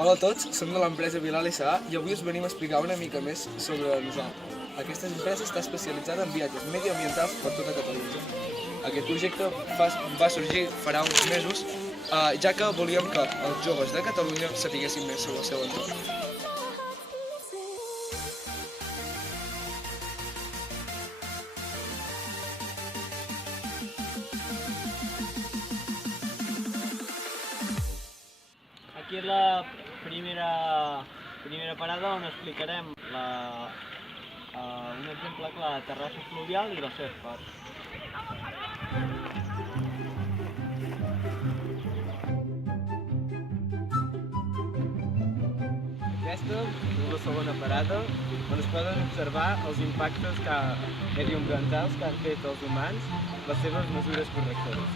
Hola a tots, som de l'empresa Vilal S.A. i avui us venim a explicar una mica més sobre nosaltres. Aquesta empresa està especialitzada en viatges mediambientals per tota Catalunya. Aquest projecte va sorgir farà uns mesos, ja que volíem que els joves de Catalunya sapiguessin més sobre el seu entorn. Aquí és la primera parada on explicarem un exemple clar de terrassa fluvial i les seves parts. Aquesta és la segona parada on es poden observar els impactes mediambientals que han fet els humans les seves mesures correctores.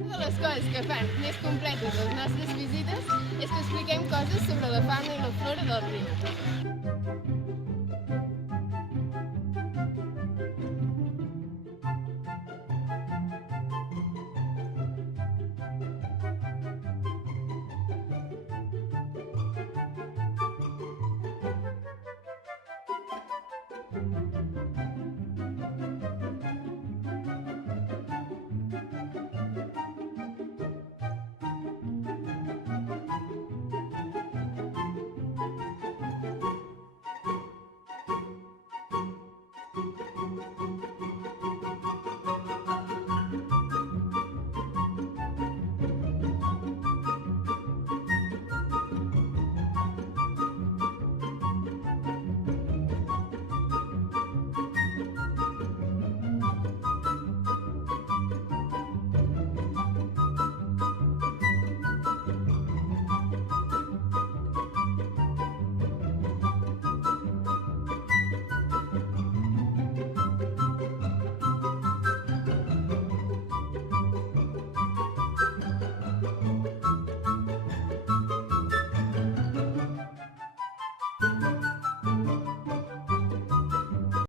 Una de les coses que fan més completes les nostres visites és que expliquem coses sobre la fauna i la flora del riu.